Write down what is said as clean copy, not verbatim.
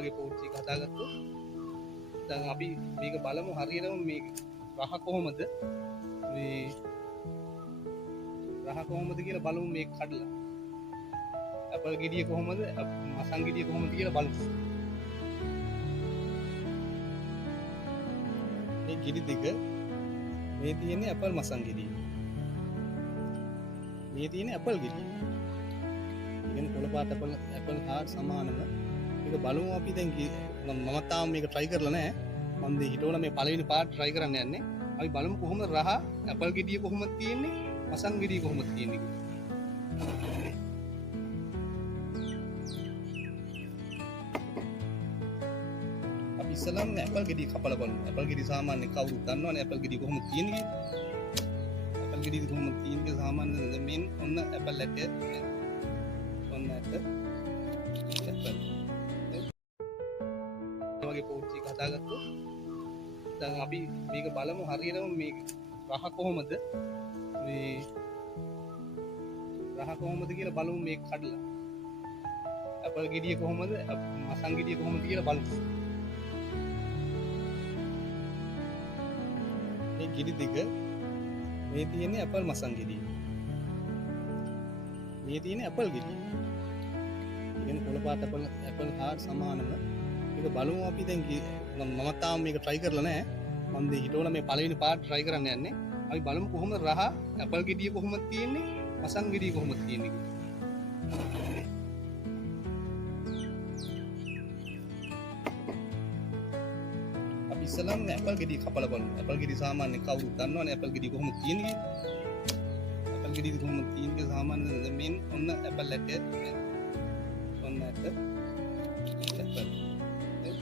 වගේ පෝච්චි එක හදාගත්තොත් දැන් අපි මේක බලමු හරියටම මේ රහ කොහොමද මේ රහ කොහොමද කියලා බලමු මේක කඩලා ඇපල් ගෙඩිය කොහොමද මසන් ගෙඩිය කොහොමද කියලා බලමු මේ ගෙඩි දෙක මේ තියෙන්නේ ඇපල් මසන් ගෙඩිය මේ තියෙන්නේ ඇපල් ගෙඩිය කියන්නේ කොළ පාට ඇපල් හාට සමානම මේක බලමු අපි දැන් මම තාම මේක try කරලා නැහැ මම දෙ හිතවල මේ පළවෙනි පාර්ට් try කරන්න යන්නේ අපි බලමු කොහොමද රහ ඇපල් ගෙඩිය කොහොමද තියෙන්නේ මසන් ගෙඩිය කොහොමද තියෙන්නේ අපි ඉස්සලම ඇපල් ගෙඩිය කපලා බලමු ඇපල් ගෙඩිය සාමාන්‍ය කවුරුත් දන්නවනේ ඇපල් ගෙඩිය කොහොමද තියෙන්නේ ඇපල් ගෙඩිය කොහොමද තියෙන්නේ සාමාන්‍ය මෙන් ඔන්න ඇපල් එක ඔන්න ඇපල් වගේ පෝච්චි එක හදාගත්තොත් දැන් අපි මේක බලමු හරියටම මේ රහ කොහොමද මේ රහ කොහොමද කියලා බලමු මේක කඩලා ඇපල් ගෙඩිය කොහොමද මසන් ගෙඩිය කොහොමද කියලා බලමු මේ ගෙඩි දෙක මේ තියෙන්නේ ඇපල් මසන් ගෙඩිය මේ තියෙන්නේ ඇපල් ගෙඩිය කියන්නේ කොළ පාට ඇපල් හාට සමානම මේක බලමු අපි දැන් මම තාම මේක try කරලා නැහැ මම දෙ හිතවල මේ පළවෙනි පාර්ට් try කරන්න යන්නේ අපි බලමු කොහොමද රහ ඇපල් ගෙඩිය කොහොමද තියෙන්නේ මසන් ගෙඩිය කොහොමද තියෙන්නේ අපි ඉස්සලම ඇපල් ගෙඩිය කපලා බලමු ඇපල් ගෙඩිය සාමාන්‍ය කවුරුත් දන්නවනේ ඇපල් ගෙඩිය කොහොමද තියෙන්නේ ඇපල් ගෙඩිය කොහොමද තියෙන්නේ සාමාන්‍ය මෙන් ඔන්න ඇපල් එක